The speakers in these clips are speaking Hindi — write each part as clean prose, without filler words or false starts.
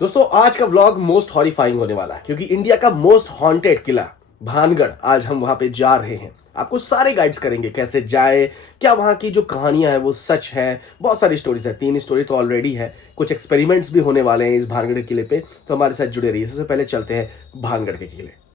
दोस्तों आज का व्लॉग मोस्ट हॉरिफाइंग होने वाला है क्योंकि इंडिया का मोस्ट हॉन्टेड किला भानगढ़ आज हम वहां पे जा रहे हैं। आपको सारे गाइड्स करेंगे कैसे जाए, क्या वहां की जो कहानियां हैं वो सच है। बहुत सारी स्टोरीज है, 3 स्टोरी तो ऑलरेडी है, कुछ एक्सपेरिमेंट्स भी होने वाले हैं इस भानगढ़ किले पे, तो हमारे साथ जुड़े रहिए। सबसे पहले चलते हैं भानगढ़ के किले।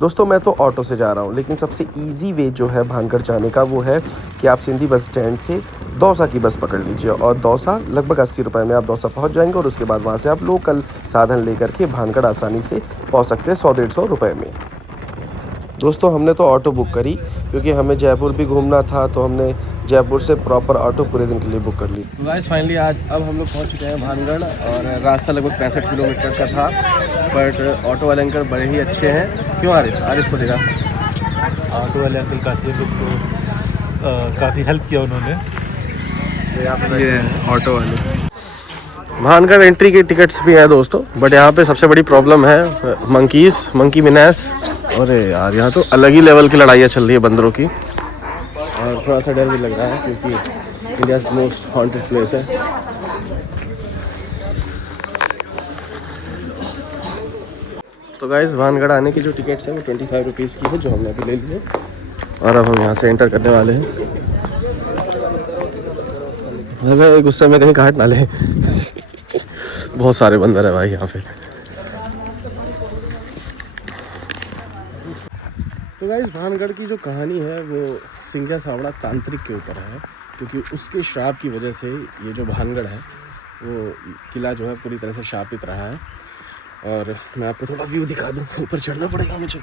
दोस्तों मैं तो ऑटो से जा रहा हूँ, लेकिन सबसे इजी वे जो है भानगढ़ जाने का वो है कि आप सिंधी बस स्टैंड से दौसा की बस पकड़ लीजिए और दौसा लगभग 80 रुपये में आप दौसा पहुँच जाएंगे और उसके बाद वहाँ से आप लोकल साधन लेकर के भानगढ़ आसानी से पहुँच सकते हैं 100-150 रुपये में। दोस्तों हमने तो ऑटो बुक करी क्योंकि हमें जयपुर भी घूमना था, तो हमने जयपुर से प्रॉपर ऑटो पूरे दिन के लिए बुक कर ली। तो गाइस फाइनली आज अब हम लोग पहुंच चुके हैं भानगढ़ और रास्ता लगभग 65 किलोमीटर का था, बट ऑटो वाले अंकल बड़े ही अच्छे हैं। क्यों आरिफ को देखा? ऑटो वाले अंकल काफ़ी काफ़ी हेल्प किया उन्होंने। ये ऑटो वाले भानगढ़ एंट्री के टिकट्स भी हैं दोस्तों, बट यहाँ पे सबसे बड़ी प्रॉब्लम है मंकी मिनास। अरे यार यहाँ तो अलग ही लेवल की लड़ाइयाँ चल रही है बंदरों की, और थोड़ा सा डर भी लग रहा है क्योंकि इंडियाज मोस्ट हॉन्टेड प्लेस है। तो गाइस भानगढ़ आने की जो टिकट्स हैं वो 25 रुपीज़ की है, जो हमने अभी ले ली है, और अब हम यहाँ से एंटर करने वाले हैं। अगर गुस्से में कहीं काट ना ले बहुत सारे बंदर है भाई यहाँ पे। तो गाइस भानगढ़ की जो कहानी है वो सिंघिया सावड़ा तांत्रिक के ऊपर है, क्योंकि उसके श्राप की वजह से ये जो भानगढ़ है वो किला जो है पूरी तरह से शापित रहा है। और मैं आपको थोड़ा व्यू दिखा दूँ, ऊपर चढ़ना पड़ेगा मुझे।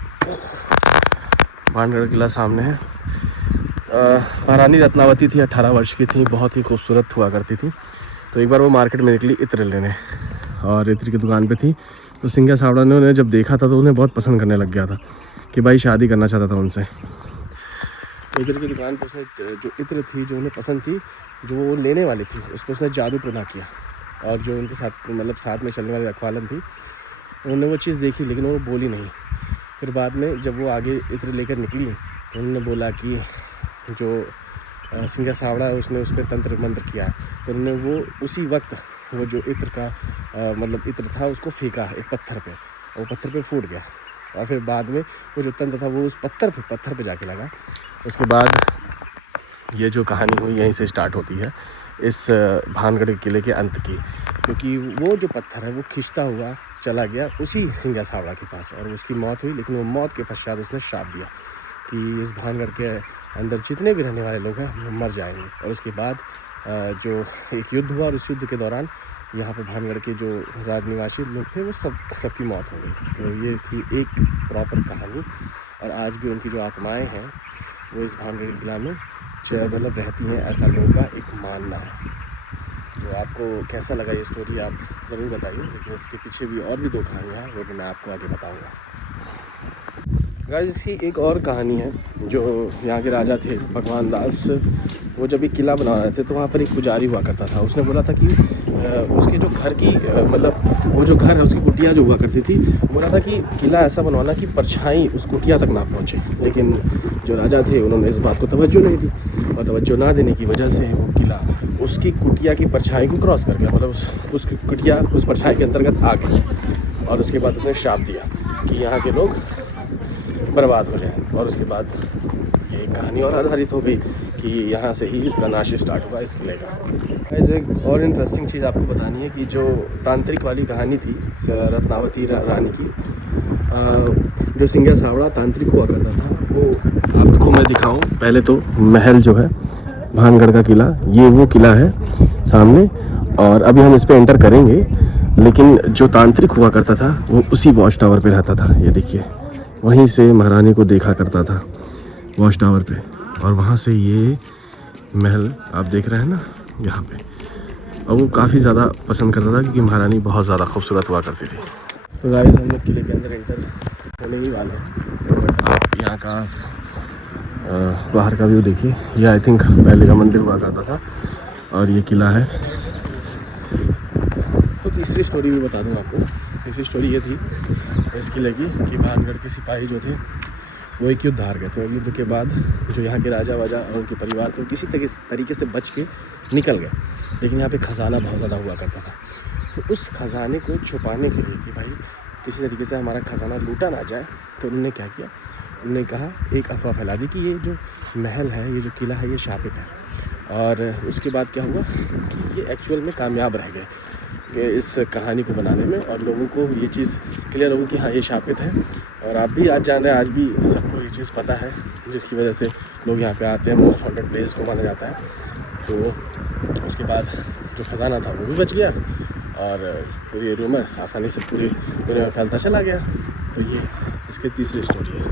भानगढ़ किला सामने है। महारानी रत्नावती थी, 18 वर्ष की थी, बहुत ही खूबसूरत हुआ करती थी। तो एक बार वो मार्केट में निकली इत्र लेने, और इत्र की दुकान पे थी। तो सिंघिया सावड़ा ने उन्हें जब देखा था तो उन्हें बहुत पसंद करने लग गया था कि भाई शादी करना चाहता था उनसे। इत्र की दुकान पर उसने जो इत्र थी जो उन्हें पसंद थी, जो वो लेने वाली थी, उस पर उसने जादू टोना किया। और जो उनके साथ मतलब साथ में चलने वाली रखवालन थी, उन्होंने वो चीज़ देखी लेकिन वो बोली नहीं। फिर बाद में जब वो आगे इत्र लेकर निकली तो उन्होंने बोला कि जो सिंघिया सावड़ा है उसने उस पर तंत्र मंत्र किया। तो उन्होंने वो उसी वक्त वो जो इत्र का मतलब इत्र था उसको फेंका एक पत्थर पे, और वो पत्थर पे फूट गया। और फिर बाद में वो जो तंत्र था वो उस पत्थर पे जाके लगा। उसके बाद ये जो कहानी हुई यहीं से स्टार्ट होती है इस भानगढ़ किले के अंत की, क्योंकि वो जो पत्थर है वो खिंचता हुआ चला गया उसी सिंघिया सावड़ा के पास, और उसकी मौत हुई। लेकिन वो मौत के पश्चात उसने श्राप दिया कि इस भानगढ़ के अंदर जितने भी रहने वाले लोग हैं वो मर जाएंगे। और उसके बाद जो एक युद्ध हुआ, और उस युद्ध के दौरान यहाँ पर भानगढ़ के जो राजनिवासी लोग थे वो सबकी मौत हो गई। तो ये थी एक प्रॉपर कहानी, और आज भी उनकी जो आत्माएं हैं वो इस भानगढ़ किला में मतलब रहती हैं, ऐसा लोगों का एक मानना है। तो आपको कैसा लगा ये स्टोरी आप ज़रूर बताइए, लेकिन इसके पीछे भी और भी 2 कहानियाँ हैं, वो भी मैं आपको आगे बताऊँगा। गाइस इसकी एक और कहानी है। जो यहाँ के राजा थे भगवान दास, वो जब भी किला बना रहे थे तो वहाँ पर एक पुजारी हुआ करता था। उसने बोला था कि उसके जो घर की मतलब वो जो घर है उसकी कुटिया जो हुआ करती थी, बोला था कि किला ऐसा बनवाना कि परछाई उस कुटिया तक ना पहुँचे। लेकिन जो राजा थे उन्होंने इस बात को तवज्जो नहीं दी, और तवज्जो ना देने की वजह से वो किला उसकी कुटिया की परछाई को क्रॉस कर गया, मतलब उस कुटिया उस परछाई के अंतर्गत आ गई। और उसके बाद उसने श्राप दिया कि यहाँ के लोग बर्बाद हो जाए। और उसके बाद ये कहानी और आधारित हो गई कि यहाँ से ही इसका नाश स्टार्ट हुआ इस किले का। ऐसे एक और इंटरेस्टिंग चीज़ आपको बतानी है कि जो तांत्रिक वाली कहानी थी रत्नावती रानी की, जो सिंघिया सावड़ा तांत्रिक हुआ करता था, वो आपको मैं दिखाऊं। पहले तो महल जो है भानगढ़ का किला, ये वो किला है सामने, और अभी हम इस पर एंटर करेंगे। लेकिन जो तांत्रिक हुआ करता था वो उसी वॉच टावर पर रहता था। ये देखिए, वहीं से महारानी को देखा करता था वॉच टावर पे, और वहाँ से ये महल आप देख रहे हैं ना यहाँ पे। और वो काफ़ी ज़्यादा पसंद करता था क्योंकि महारानी बहुत ज़्यादा खूबसूरत हुआ करती थी। तो गाइस हम लोग किले के अंदर एंटर होने ही वाले हैं। आप यहाँ का बाहर का व्यू देखिए। ये आई थिंक पहले का मंदिर हुआ करता था, और ये किला है। तो तीसरी स्टोरी भी बता दूँ आपको। तीसरी स्टोरी ये थी इस किले की कि भानगढ़ के सिपाही जो थे वो एक युद्ध हार गए। तो युद्ध के बाद जो यहाँ के राजा वाजा और उनके परिवार तो किसी तरीके से बच के निकल गए, लेकिन यहाँ पे खजाना बहुत ज़्यादा हुआ करता था। उस खजाने को छुपाने के लिए कि भाई किसी तरीके से हमारा खजाना लूटा ना जाए, तो उन्होंने क्या किया, उन्होंने कहा, एक अफवाह फैला दी कि ये जो महल है, ये जो किला है, ये शापित है। और उसके बाद क्या हुआ कि ये एक्चुअल में कामयाब रह गए इस कहानी को बनाने में, और लोगों को ये चीज़ क्लियर हो कि हाँ ये शापित है। और आप भी आज जान रहे हैं, आज भी सबको ये चीज़ पता है, जिसकी वजह से लोग यहाँ पे आते हैं। मोस्ट हॉन्टेड प्लेस को माना जाता है। तो उसके बाद जो ख़जाना था वो भी बच गया, और पूरी रूमर आसानी से पूरी दुनिया में फैलता चला गया। तो ये इसकी तीसरी स्टोरी है।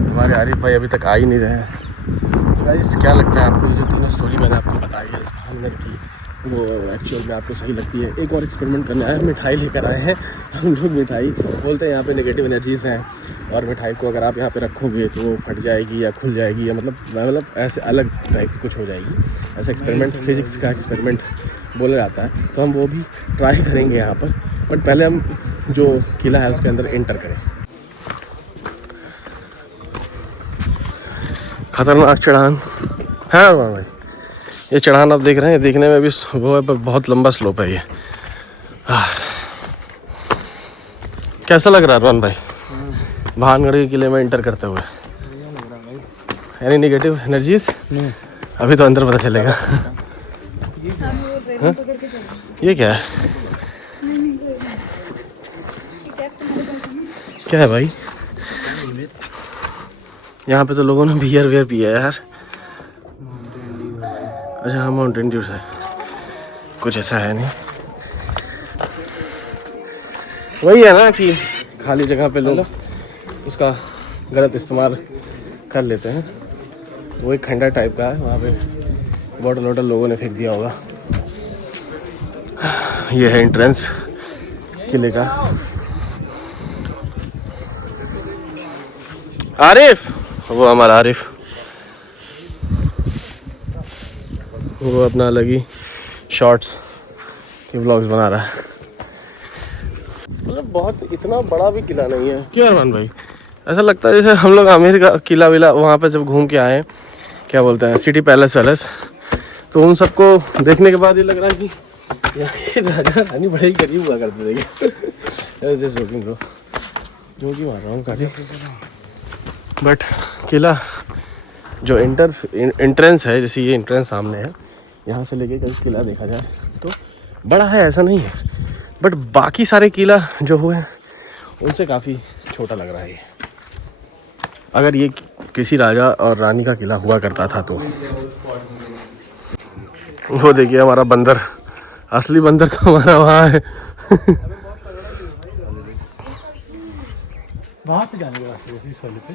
हमारे आरिफ भाई अभी तक आ ही नहीं रहे हैं। गाइस क्या लगता है आपको, ये जो तीनों स्टोरी मैंने आपको बताई है इस भानगढ़ की, वो एक्चुअल में आपको सही लगती है? एक और एक्सपेरिमेंट करने आए, मिठाई लेकर आए हैं हम लोग। मिठाई बोलते हैं यहाँ पे नेगेटिव एनर्जीज़ हैं, और मिठाई को अगर आप यहाँ पे रखोगे तो वो फट जाएगी या खुल जाएगी, या मतलब ऐसे अलग टाइप की कुछ हो जाएगी। ऐसा एक्सपेरिमेंट, फिज़िक्स का एक्सपेरिमेंट बोला जाता है। तो हम वो भी ट्राई करेंगे यहाँ पर, बट पहले हम जो किला है उसके अंदर एंटर करें। खतरनाक चढ़ान है अरमान भाई। ये चढ़ान आप देख रहे हैं, देखने में भी वो है, पर बहुत लंबा स्लोप है ये। कैसा लग रहा है अरमान भाई भानगढ़ के किले में एंटर करते हुए? Any negative energies? अभी तो अंदर पता चलेगा। ये क्या है? क्या है भाई? यहाँ पे तो लोगों ने बियर वियर पिया है यार। अच्छा हाँ, माउंटेन ड्यूज है, कुछ ऐसा है नहीं। वही है ना कि खाली जगह पे लोग उसका गलत इस्तेमाल कर लेते हैं। वो एक खंडर टाइप का है, वहाँ पे बॉटल वॉटल लोगों ने फेंक दिया होगा। ये है एंट्रेंस किले का। आरिफ, वो हमारा आरिफ, वो अपना अलग ही शॉर्ट्स की व्लॉग्स बना रहा है। मतलब बहुत इतना बड़ा भी किला नहीं है। क्यों अरमान भाई? ऐसा लगता है जैसे हम लोग आमेर का किला विला वहाँ पे जब घूम के आए, क्या बोलते हैं, सिटी पैलेस वैलेस, तो उन सबको देखने के बाद ये लग रहा है कि यार राजा रानी बड़े ही करीब हुआ करते थे। जस्ट जोकिंग ब्रो, जो कि मार रहा हूँ काफ़ी। बट किला जो एंट्रेंस है, जैसे ये एंट्रेंस सामने है, यहाँ से लेके कभी किला देखा जाए तो बड़ा है, ऐसा नहीं है। बट बाकी सारे किला जो हुए उनसे काफ़ी छोटा लग रहा है ये। अगर ये किसी राजा और रानी का किला हुआ करता था तो। वो देखिए हमारा बंदर, असली बंदर तो हमारा वहाँ है। वहाँ पे जाने के रास्ते इस वाले पे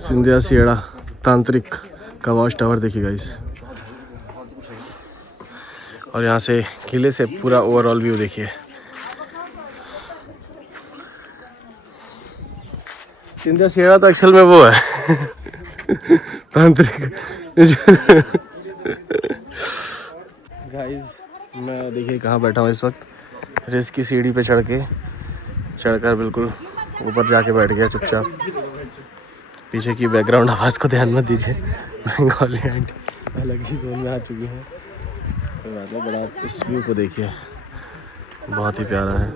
सिंधिया सियड़ा तांत्रिक का वॉच टावर देखिएगा इस, और यहाँ से किले से पूरा ओवरऑल व्यू देखिए। सिंधिया सियड़ा तो एक्चुअल में वो है तांत्रिक। गाइस मैं देखिए कहाँ बैठा हूँ इस वक्त, रेस की सीढ़ी पे चढ़कर बिल्कुल ऊपर जाके बैठ गया चुपचाप। पीछे की बैकग्राउंड आवाज़ को ध्यान मत दीजिए, बंगाली आंटी अलग ही जोन में आ चुकी हैं। तो बात है, बड़ा इस व्यू को देखिए, बहुत ही प्यारा है।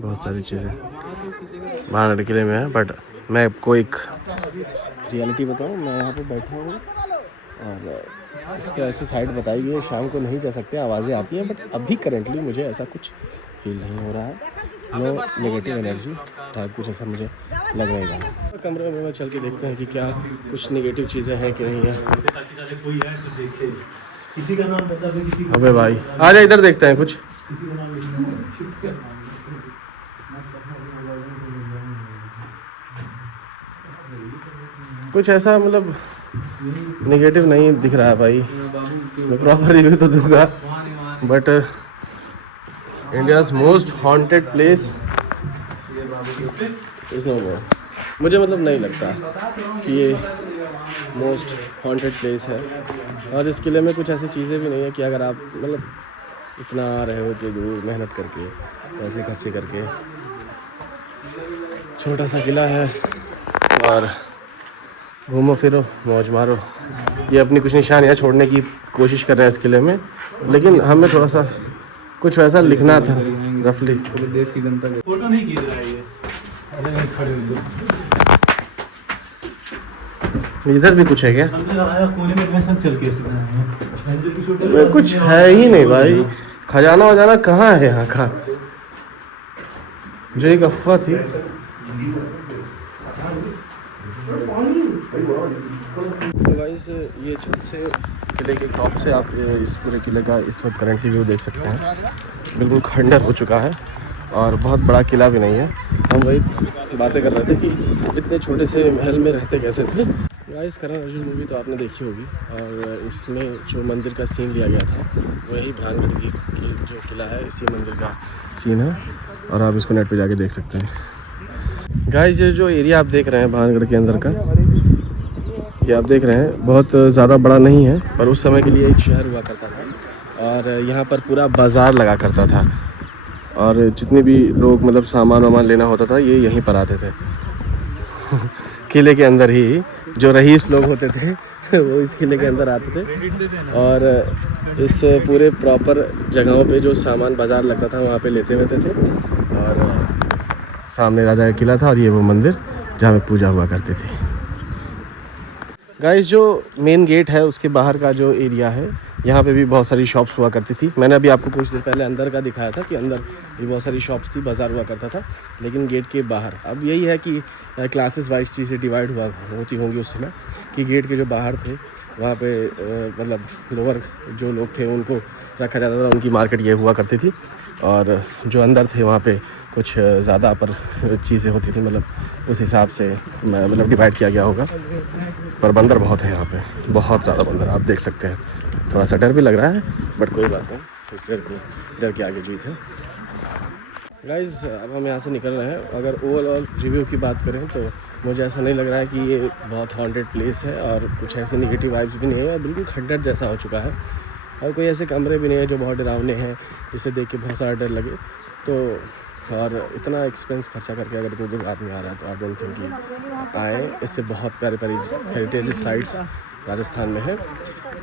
बहुत सारी चीज़ें भानगढ़ किले में है। बट मैं आपको एक रियलिटी बताऊँ, मैं यहाँ पे बैठा हूँ और इसके ऐसी साइड बताई गई है, शाम को नहीं जा सकते, आवाज़ें आती हैं। बट अभी करेंटली मुझे ऐसा कुछ फील नहीं हो रहा है, नो नेगेटिव एनर्जी टाइप कुछ ऐसा मुझे लग नहीं रहा। कमरे में चल के देखते हैं कि क्या कुछ नेगेटिव चीज़ें हैं कि नहीं है। अबे भाई आ जा, इधर देखते हैं कुछ। कुछ ऐसा मतलब नेगेटिव नहीं दिख रहा है भाई। मैं प्रॉपर रिव्यू तो दूंगा, but India's most haunted place is no more. मुझे मतलब नहीं लगता कि ये मोस्ट हॉन्टेड प्लेस है। और इस किले में कुछ ऐसी चीज़ें भी नहीं है कि अगर आप मतलब इतना आ रहे हो कि दूर मेहनत करके पैसे खर्चे करके। छोटा सा किला है और घूमो फिरो मौज मारो। ये अपनी कुछ निशानियाँ छोड़ने की कोशिश कर रहे हैं इस किले में, लेकिन हमें थोड़ा सा कुछ वैसा लिखना था रफली। देश की जनता का फोटो नहीं खींच रहा है ये। अरे खड़े हो इधर भी कुछ है क्या? आया कोने में सब चल के कुछ है ही नहीं भाई, खजाना वजाना कहाँ है यहाँ का, जो एक अफवाह थी। तो गाइस ये छत से किले के टॉप से आप इस पूरे किले का इस वक्त करंटली व्यू देख सकते हैं। बिल्कुल खंडर हो चुका है और बहुत बड़ा किला भी नहीं है। हम वही बातें कर रहे थे कि इतने छोटे से महल में रहते कैसे थे। गाइस करण अर्जुन मूवी तो आपने देखी होगी, और इसमें जो मंदिर का सीन लिया गया था वही भानगढ़ की जो किला है इसी मंदिर का सीन है, और आप इसको नेट पे जाके देख सकते हैं। गाइस ये जो एरिया आप देख रहे हैं भानगढ़ के अंदर का, ये आप देख रहे हैं बहुत ज़्यादा बड़ा नहीं है, पर उस समय के लिए एक शहर हुआ करता था और यहाँ पर पूरा बाज़ार लगा करता था, और जितने भी लोग मतलब सामान वामान लेना होता था ये यहीं पर आते थे। किले के अंदर ही जो रईस लोग होते थे वो इस किले के अंदर आते थे, और इस पूरे प्रॉपर जगहों पे जो सामान बाज़ार लगता था वहाँ पे लेते रहते थे। और सामने राजा का किला था और ये वो मंदिर जहाँ पे पूजा हुआ करती थी। गाइस जो मेन गेट है उसके बाहर का जो एरिया है यहाँ पे भी बहुत सारी शॉप्स हुआ करती थी। मैंने अभी आपको कुछ देर पहले अंदर का दिखाया था कि अंदर भी बहुत सारी शॉप्स थी, बाज़ार हुआ करता था, लेकिन गेट के बाहर अब यही है कि क्लासेस वाइज चीज़ें डिवाइड होती होंगी उस समय, कि गेट के जो बाहर थे वहाँ पे मतलब लोअर जो लोग थे उनको रखा जाता था, उनकी मार्केट ये हुआ करती थी, और जो अंदर थे वहाँ पे कुछ ज़्यादा पर चीज़ें होती थी, मतलब उस हिसाब से मतलब डिवाइड किया गया होगा। पर बंदर बहुत है यहाँ पे, बहुत ज़्यादा बंदर आप देख सकते हैं। थोड़ा सा डर भी लग रहा है बट कोई बात नहीं, इस डर के आगे जीत है। गाइज़ अब हम यहाँ से निकल रहे हैं। अगर ओवरऑल रिव्यू की बात करें तो मुझे ऐसा नहीं लग रहा है कि ये बहुत हॉन्टेड प्लेस है, और कुछ ऐसे नेगेटिव वाइब्स भी नहीं है, और बिल्कुल खंडर जैसा हो चुका है, और कोई ऐसे कमरे भी नहीं है जो बहुत डरावने हैं जिसे देख के बहुत सारा डर लगे। तो और इतना एक्सपेंस खर्चा करके अगर कोई भी आदमी आ रहा है तो आई डोंट थिंक कि आए। इससे बहुत प्यारी प्यारी हेरिटेज साइट्स राजस्थान में है,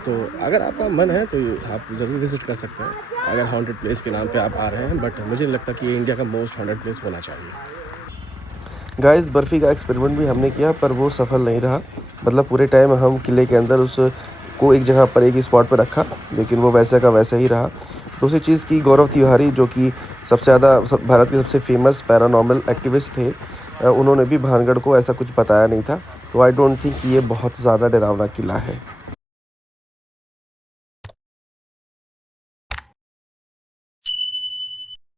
तो अगर आपका मन है तो आप ज़रूर विज़िट कर सकते हैं अगर हॉन्टेड प्लेस के नाम पे आप आ रहे हैं। बट मुझे नहीं लगता कि ये इंडिया का मोस्ट हॉन्टेड प्लेस होना चाहिए। गाइस बर्फ़ी का एक्सपेरिमेंट भी हमने किया पर वो सफल नहीं रहा। मतलब पूरे टाइम हम किले के अंदर उसको एक जगह पर एक ही स्पॉट पर रखा, लेकिन वो वैसा का वैसा ही रहा। दूसरी चीज़ की गौरव तिवारी जो कि सबसे ज़्यादा भारत के सबसे फेमस पैरानॉर्मल एक्टिविस्ट थे, उन्होंने भी भानगढ़ को ऐसा कुछ बताया नहीं था। तो आई डोंट थिंक ये बहुत ज़्यादा डरावना किला है।